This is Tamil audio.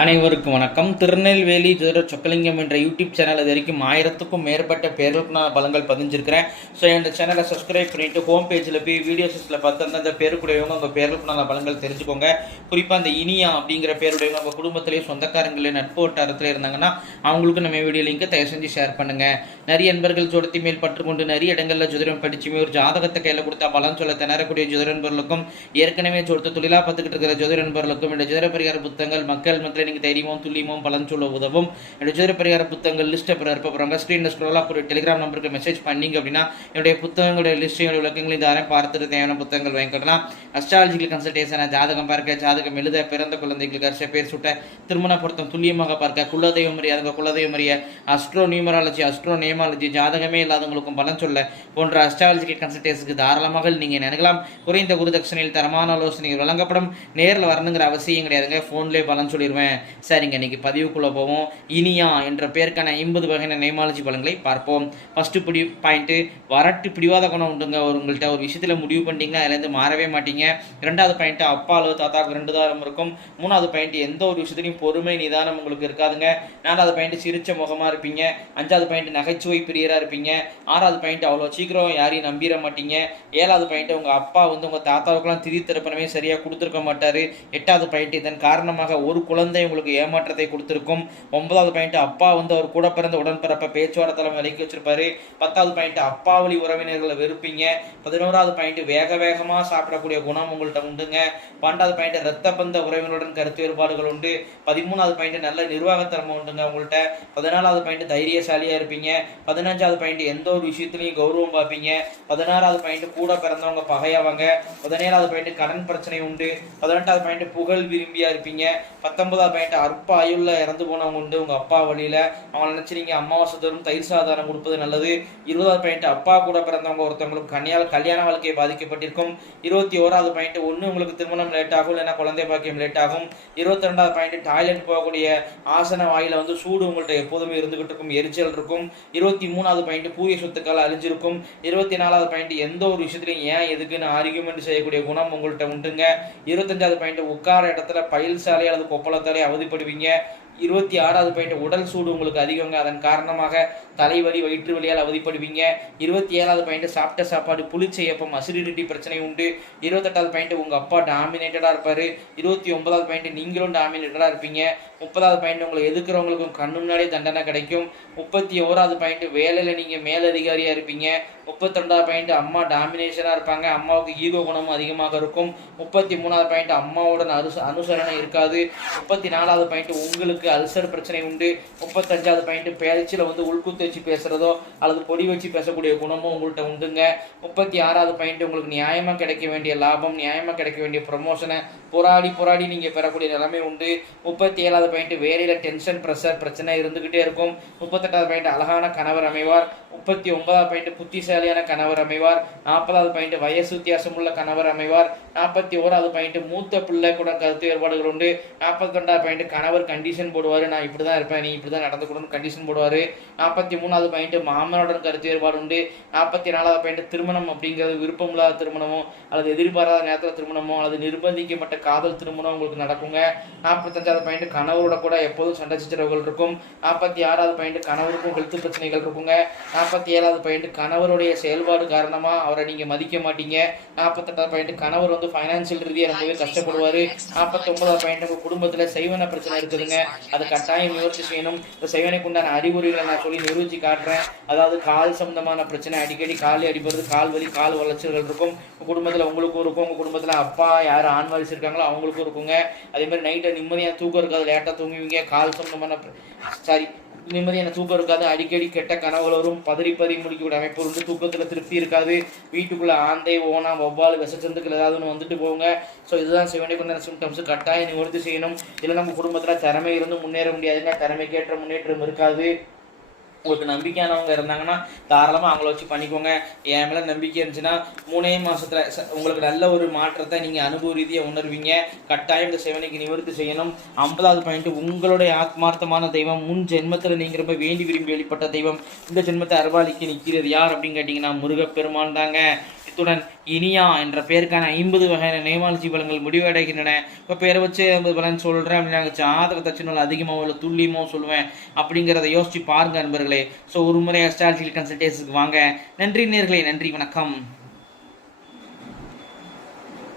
அனைவருக்கும் வணக்கம். திருநெல்வேலி ஜோதிட சொக்கலிங்கம் என்ற யூடியூப் சேனல் இது வரைக்கும் ஆயிரத்துக்கும் மேற்பட்ட பேருக்கு நான் பலங்கள் பதிஞ்சிருக்கிறேன். ஸோ இந்த சேனலை சப்ஸ்கிரைப் பண்ணிட்டு ஹோம் பேஜில் போய் வீடியோஸில் பார்த்து அந்தந்த பேருக்குடையவங்க உங்கள் பேருக்கு நான் பலங்கள் தெரிஞ்சுக்கோங்க. குறிப்பாக அந்த இனியா அப்படிங்கிற பேருடையவங்க உங்கள் குடும்பத்திலேயே சொந்தக்காரங்களே நட்பு வட்டாரத்தில் இருந்தாங்கன்னா அவங்களுக்கு நம்ம வீடியோ லிங்கை தயவு செஞ்சு ஷேர் பண்ணுங்கள் நிறைய நண்பர்கள் ஜோடத்தி மேல் பற்றுக்கொண்டு நிறைய இடங்களில் ஜோதிடம் படிச்சுமே ஒரு ஜாதகத்தை கையில் கொடுத்தா பலன் சொல்ல திணறக்கூடிய ஜோதிட நண்பர்களுக்கும் ஏற்கனவே ஜோடத்தை தொழிலாக பார்த்துக்கிட்டு இருக்கிற ஜோதிட நண்பர்களுக்கும் இந்த ஜோதிட பரிகார புத்தகங்கள் மக்கள் மத்தியில் நீங்கள் தைரியமும் துல்லியமும் பலன் சொல்ல உதவும். என்னுடைய ஜோதிட பரிகார புத்தகங்கள் லிஸ்ட்டை பிற இருப்ப போகிறாங்க ஸ்க்ரீனில் ஸ்க்ரோலாக ஒரு டெலிகிராம் நம்பருக்கு மெசேஜ் பண்ணீங்க அப்படின்னா என்னுடைய புத்தகங்களுடைய லிஸ்ட்டையும் விளக்கங்களையும் தாரம் பார்த்துட்டு தேவையான புத்தகங்கள் வாங்கிக்கலாம் அஸ்ட்ராலஜிக்கல் கன்சல்டேஷன் ஜாதகம் பார்க்க ஜாதகம் எழுத பிறந்த குழந்தைகளுக்கு அரிச பேர் சுட்ட திருமண பொருத்தம் துல்லியமாக பார்க்க குலதெய்வம் அறிய அதுங்க குலதெய்வம் அறிய அஸ்ட்ரோ நியூமராலஜி அஸ்ட்ரோ நேமாலஜி ஜாதகமே இல்லாதவங்களுக்கும் பலன் சொல்ல போன்ற அஸ்ட்ராலஜிக்கல் கன்சல்டேஷனுக்கு தாராளமாக நீங்கள் நினைக்கலாம் குறைந்த குருதட்சணையில் தரமான ஆலோசனைகள் வழங்கப்படும். நேரில் வரணுங்கிற அவசியம் கிடையாதுங்க. ஃபோன்லேயே பலன் சொல்லிடுவேன் சரிங்க இன்னைக்கு பதிவுக்குள்ளே போவோம். இனியா என்ற பேருக்கான ஐம்பது வகையான நெய்மாலஜி பலன்களை பார்ப்போம். ஃபஸ்ட்டு பிடி பாயிண்ட்டு வரட்டு பிடிவாத குணம் உண்டுங்க. ஒரு உங்கள்கிட்ட ஒரு விஷயத்தில் முடிவு பண்ணிட்டீங்கன்னா அதுலேருந்து மாறவே மாட்டீங்க. ரெண்டாவது பாயிண்ட்டு அப்பா அல்லது தாத்தாவுக்கு ரெண்டு தாரம் இருக்கும். மூணாவது பாயிண்ட் எந்த ஒரு விஷயத்துலையும் பொறுமை நிதானம் உங்களுக்கு இருக்காதுங்க. நாலாவது பாயிண்ட் சிரிச்ச முகமாக இருப்பீங்க. அஞ்சாவது பாயிண்ட் நகைச்சுவை பிரியராக இருப்பீங்க. ஆறாவது பாயிண்ட் அவ்வளோ சீக்கிரம் யாரையும் நம்பிட மாட்டீங்க. ஏழாவது பாயிண்ட் உங்கள் அப்பா வந்து உங்கள் தாத்தாவுக்கெல்லாம் திதி திருப்பணமே சரியாக கொடுத்துருக்க மாட்டார். எட்டாவது பாயிண்ட் இதன் காரணமாக ஒரு குழந்தை உங்களுக்கு ஏமாற்றத்தை கொடுத்துருக்கும். ஒன்பதாவது பாயிண்ட் அப்பா வந்து அவர் கூட பிறந்த உடன்பிறப்ப பேச்சுவார்த்தை விலக்கி வச்சிருப்பாரு. பத்தாவது பாயிண்ட் அப்பா வழி உறவினர்களை வெறுப்பீங்க. பதினோராவது பாயிண்ட் வேக வேகமாக சாப்பிடக்கூடிய குணம் உங்கள்கிட்ட உண்டுங்க. பன்னெண்டாவது பாயிண்ட் ரத்த பந்த உறவினருடன் கருத்து வேறுபாடுகள் உண்டு. பதிமூணாவது பாயிண்ட் நல்ல நிர்வாகத்திறமை உண்டுங்க உங்கள்கிட்ட பதினாலாவது பாயிண்ட் தைரியசாலியாக இருப்பீங்க. பதினஞ்சாவது பாயிண்ட் எந்த ஒரு விஷயத்துலையும் கௌரவம் பார்ப்பீங்க பதினாறாவது பாயிண்ட் கூட பிறந்தவங்க பகையாவாங்க. பதினேழாவது பாயிண்ட் கடன் பிரச்சனை உண்டு. பதினெட்டாவது பாயிண்ட் புகழ் விரும்பியா இருப்பீங்க. பத்தொன்பதாவது பாயிண்ட் அற்ப ஆயுள்ல இறந்து போனவங்க உண்டு. உங்க அப்பா வழியில அவங்க நினைச்சு அமாவாசை தரும் தயிர் சாதாரணம் கொடுப்பது நல்லது. இருபதாவது பாயிண்ட் அப்பா கூட பிறந்தவங்க ஒருத்தவங்களுக்கு கன்னியால் கல்யாண வாழ்க்கை பாதிக்கப்பட்டிருக்கும். இருபத்தி ஓராவது பாயிண்ட் ஒன்று உங்களுக்கு திருமணம் லேட் ஆகும் இல்லைன்னா குழந்தை பாக்கியம் லேட் ஆகும். இருபத்தி ரெண்டாவது பாயிண்ட் டாய்லெட் போகக்கூடிய ஆசன வாயில வந்து சூடு உங்கள்கிட்ட எப்போதுமே இருந்துகிட்டு இருக்கும் எரிச்சல் இருக்கும். இருபத்தி மூணாவது பாயிண்ட் பூய சொத்துக்கள் அழிஞ்சிருக்கும். இருபத்தி நாலாவது பாயிண்ட் எந்த ஒரு விஷயத்துலையும் ஏன் எதுக்குன்னு ஆர்கியூமெண்ட் செய்யக்கூடிய குணம் உங்கள்கிட்ட உண்டுங்க. இருபத்தஞ்சாவது பாயிண்ட் உட்கார இடத்துல பயில் சாலை அல்லது கொப்பளத்தாலே அவதிப்படுவீங்க. இருபத்தி ஆறாவது பாயிண்ட் உடல் சூடு உங்களுக்கு அதிகங்க. அதன் காரணமாக தலைவலி வயிற்று வலியால் அவதிப்படுவீங்க. இருபத்தி ஏழாவது பாயிண்ட் சாப்பிட்ட சாப்பாடு புளிச்சையப்பம் அசிடிட்டி பிரச்சனை உண்டு. இருபத்தெட்டாவது பாயிண்ட் உங்கள் அப்பா டாமினேட்டடாக இருப்பார். இருபத்தி ஒன்பதாவது பாயிண்ட் நீங்களும் டாமினேட்டடாக இருப்பீங்க. முப்பதாவது பாயிண்ட் உங்களை எதுக்குறவங்களுக்கும் கண்ணு முன்னாடியே தண்டனை கிடைக்கும். முப்பத்தி ஓராவது பாயிண்ட் வேலையில் நீங்கள் மேலதிகாரியாக இருப்பீங்க. முப்பத்தி ரெண்டாவது பாயிண்ட் அம்மா டாமினேஷனாக இருப்பாங்க. அம்மாவுக்கு ஈகோ குணமும் அதிகமாக இருக்கும். முப்பத்தி மூணாவது பாயிண்ட் அம்மாவுடன் அனுச அனுசரணை இருக்காது. முப்பத்தி நாலாவது பாயிண்ட் உங்களுக்கு அல்சர் பிரச்சனை உண்டு. முப்பத்தஞ்சாவது பாயிண்ட் பேச்சில் வந்து உள்குத்து வச்சு பேசுகிறதோ அல்லது பொடி வச்சு பேசக்கூடிய குணமும் உங்கள்கிட்ட உண்டுங்க. முப்பத்தி ஆறாவது பாயிண்ட் உங்களுக்கு நியாயமாக கிடைக்க வேண்டிய லாபம் நியாயமாக கிடைக்க வேண்டிய ப்ரொமோஷனை போராடி போராடி நீங்கள் பெறக்கூடிய நிலைமை உண்டு. முப்பத்தி ஏழாவது பாயிண்ட் வேலையில் டென்ஷன் ப்ரெஷர் பிரச்சனை இருந்துக்கிட்டே இருக்கும். முப்பத்தெட்டாவது பாயிண்ட் அழகான கணவர் அமைவார். முப்பத்தி ஒன்பதாவது பாயிண்ட் புத்திசாலியான கணவர் அமைவார். நாற்பதாவது பாயிண்ட் வயசு வித்தியாசம் உள்ள கணவர் அமைவார். நாற்பத்தி ஓராவது பாயிண்ட் மூத்த பிள்ளை கூட கருத்து வேறுபாடுகள் உண்டு. நாற்பத்தி ரெண்டாவது பாயிண்ட் கணவர் கண்டிஷன் போடுவார் நான் இப்படி தான் இருப்பேன் நீ இப்படி தான் நடந்துக்கணும்னு கண்டிஷன் போடுவார். நாற்பத்தி மூணாவது பாயிண்ட்டு மாமனோட கருத்து வேறுபாடு உண்டு. நாற்பத்தி நாலாவது பாயிண்ட் திருமணம் அப்படிங்கிறது விருப்பம் இல்லாத திருமணமோ அல்லது எதிர்பாராத நேரத்தில் திருமணமோ அல்லது நிர்பந்திக்கப்பட்ட காதல் திருமணம் உங்களுக்கு நடக்குங்க. நாற்பத்தஞ்சாவது பாயிண்ட் கணவரோட கூட எப்போதும் சண்டை சச்சரவுகள் இருக்கும். நாற்பத்தி ஆறாவது பாயிண்ட் கணவருக்கும் ஹெல்த் பிரச்சனைகள் இருக்குங்க. நாற்பத்தி ஏழாவது பாயிண்ட் கணவருடைய செயல்பாடு காரணமாக அவரை நீங்கள் மதிக்க மாட்டீங்க. நாற்பத்தெட்டாவது பாயிண்ட் கணவர் வந்து ஃபைனான்சியல் ரீதியாக ரொம்பவே கஷ்டப்படுவார். நாற்பத்தி ஒன்பதாவது பாயிண்ட் உங்கள் குடும்பத்தில் செய்வன பிரச்சனை இருக்குதுங்க. அது கட்டாயம் நிவர்த்தி செய்யணும். இந்த செய்வனைக்கு உண்டான அறிகுறிகளை நான் சொல்லி நிரூபிச்சு காட்டுறேன். அதாவது கால் சம்பந்தமான பிரச்சனை அடிக்கடி கால் அடிபடுறது கால் வலி கால் வளர்ச்சிகள் இருக்கும். உங்கள் குடும்பத்தில் உங்களுக்கும் இருக்கும். உங்கள் குடும்பத்தில் அப்பா யார் ஆண் வாரிசு இருக்காங்களோ அவங்களுக்கும் இருக்குங்க. அதே மாதிரி நைட்டை நிம்மதியாக தூக்கம் இருக்காது. லேட்டாக தூங்குவீங்க. கால் சம்பந்தமான சாரி நிம்மதியான தூக்கம் இருக்காது. அடிக்கடி கெட்ட கனவுகள் வரும் பதறி பதறி முடிக்கக்கூடிய அமைப்பு உண்டு தூக்கத்தில் திருப்தி இருக்காது. வீட்டுக்குள்ளே ஆந்தை ஓனா வவ்வால் விஷச்சந்துக்கள் ஏதாவது ஒன்று வந்துட்டு போங்க ஸோ இதுதான் சிவனை கொண்டான சிம்டம்ஸ் கட்டாயம் நிவர்த்தி செய்யணும். இல்லை நம்ம குடும்பத்தில் திறமை இருந்து முன்னேற முடியாதுங்க. திறமைக்கேற்ற முன்னேற்றம் இருக்காது. உங்களுக்கு நம்பிக்கையானவங்க இருந்தாங்கன்னா தாராளமாக அவங்கள வச்சு பண்ணிக்கோங்க. என் மேலே நம்பிக்கை இருந்துச்சுன்னா மூணே மாதத்தில் ச- உங்களுக்கு நல்ல ஒரு மாற்றத்தை நீங்கள் அனுபவ ரீதியாக உணர்வீங்க. கட்டாயம் இந்த சிவனைக்கு நிவர்த்தி செய்யணும். ஐம்பதாவது பாயிண்ட் உங்களுடைய ஆத்மார்த்தமான தெய்வம் முன் ஜென்மத்தில் நீங்கள் ரொம்ப வேண்டி விரும்பி வெளிப்பட்ட தெய்வம். இந்த ஜென்மத்தை அருவாளிக்கு நிற்கிறது யார் அப்படின்னு கேட்டிங்கன்னா முருகப்பெருமான் தாங்க. இத்துடன் இனியா என்ற பெயருக்கான ஐம்பது வகையான நியமாலஜி பலன்கள் முடிவடைகின்றன. இப்போ பேரை வச்சு ஐம்பது பலன் சொல்கிறேன் அப்படின்னா ஜாதக சின்ன அதிகமாக இல்லை துல்லியமாக சொல்லுவேன் அப்படிங்கிறத யோசிச்சு பாருங்க நண்பர்களே. ஸோ ஒரு முறை அஸ்ட்ராலஜி கன்சல்டேஷனுக்கு வாங்க. நன்றி நேர்களே நன்றி வணக்கம்.